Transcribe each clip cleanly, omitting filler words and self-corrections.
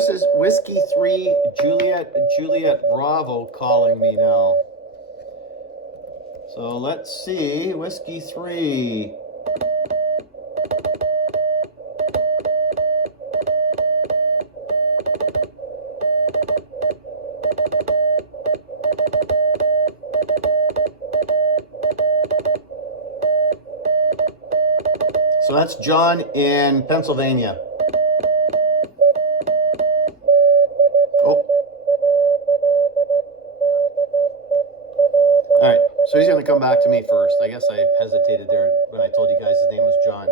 this is Whiskey 3 Juliet Bravo calling me now. So let's see, Whiskey 3. So that's John in Pennsylvania. Oh. All right, so he's going to come back to me first. I guess I hesitated there when I told you guys his name was John.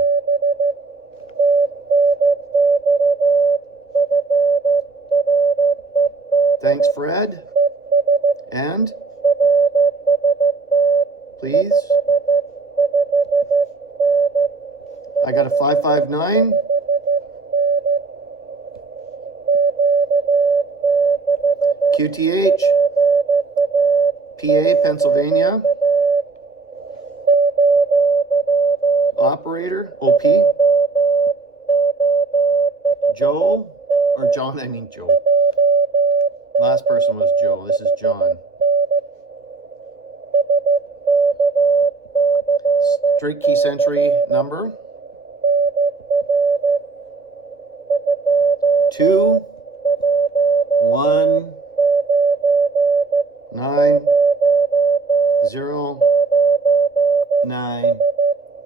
Thanks, Fred. And please. I got a 559. QTH. PA, Pennsylvania. Operator, OP. Joe, or John, I mean Joe. Last person was Joe. This is John. Straight key century number. 2 1 9 0 9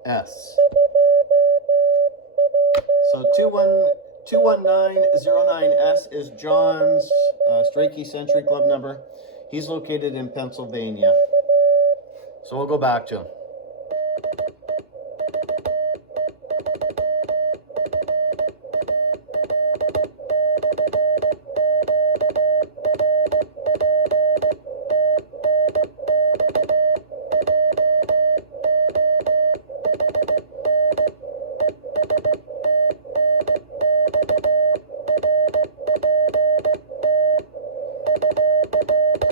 S. So 21909S is John's Straight Key Century Club number. He's located in Pennsylvania. So we'll go back to him.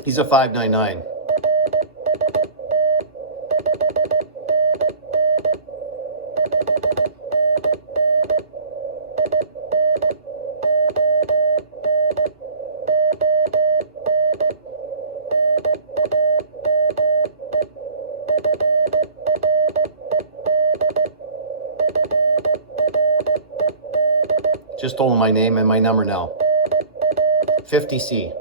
He's a 599. Just told him my name and my number now. 50C.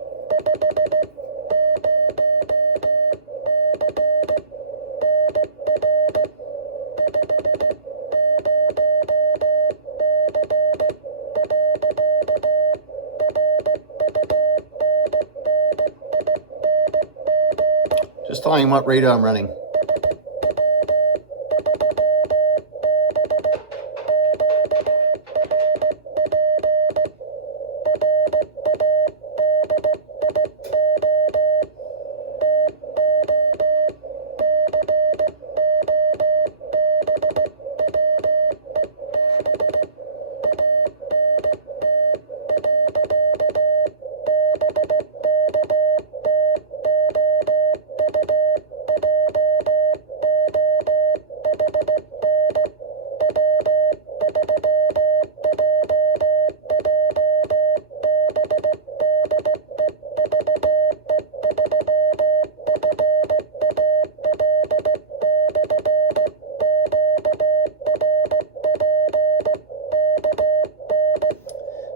Just telling him what radar I'm running.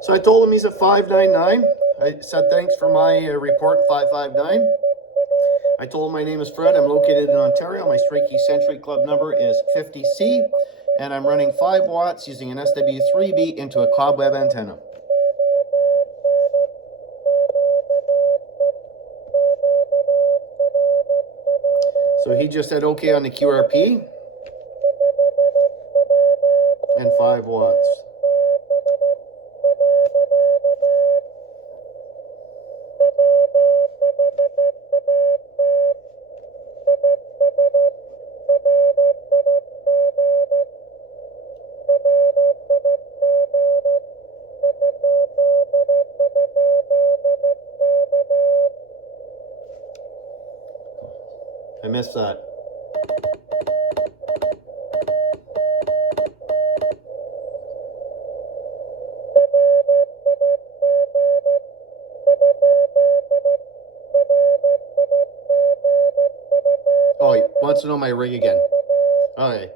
So I told him he's a 599. I said thanks for my report, 559. I told him my name is Fred. I'm located in Ontario. My Straight Key Century Club number is 50C. And I'm running 5 watts using an SW3B into a cobweb antenna. So he just said okay on the QRP. And 5 watts. I missed that. wants to know my rig again. Okay.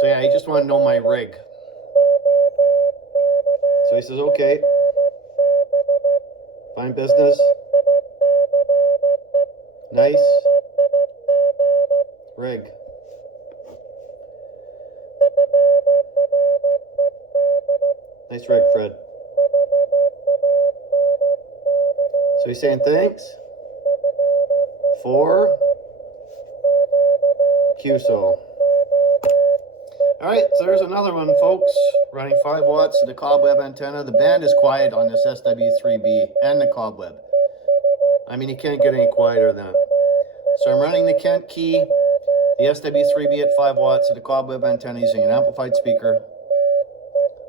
So yeah, he just wanted to know my rig. So he says, okay, fine business, nice rig. Nice rig, Fred. So he's saying thanks for QSO. All right, so there's another one, folks. Running 5 watts to the cobweb antenna. The band is quiet on this SW3B and the cobweb. I mean, you can't get any quieter than that. So I'm running the Kent key, the SW3B at 5 watts to the cobweb antenna using an amplified speaker.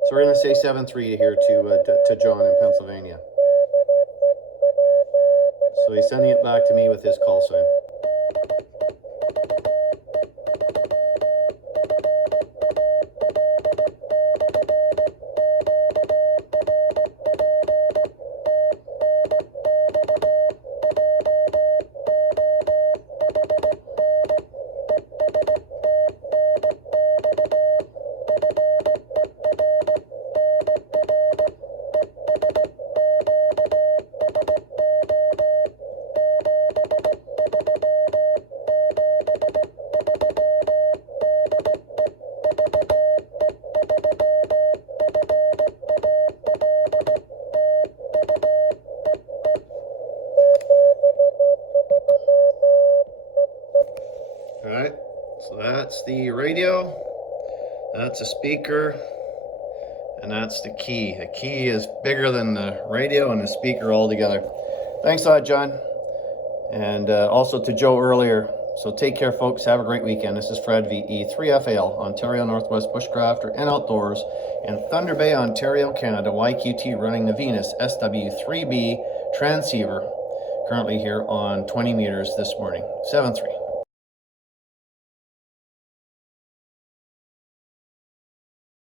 So we're going to say 7.3 here to John in Pennsylvania. So he's sending it back to me with his call sign. All right, so that's the radio, that's a speaker, and that's the key. The key is bigger than the radio and the speaker all together. Thanks a lot, John. And also to Joe earlier. So take care, folks. Have a great weekend. This is Fred, VE3FAL, Ontario Northwest Bushcrafter and Outdoors in Thunder Bay, Ontario, Canada. YQT running the Venus SW3B transceiver, currently here on 20 meters this morning. 7.3.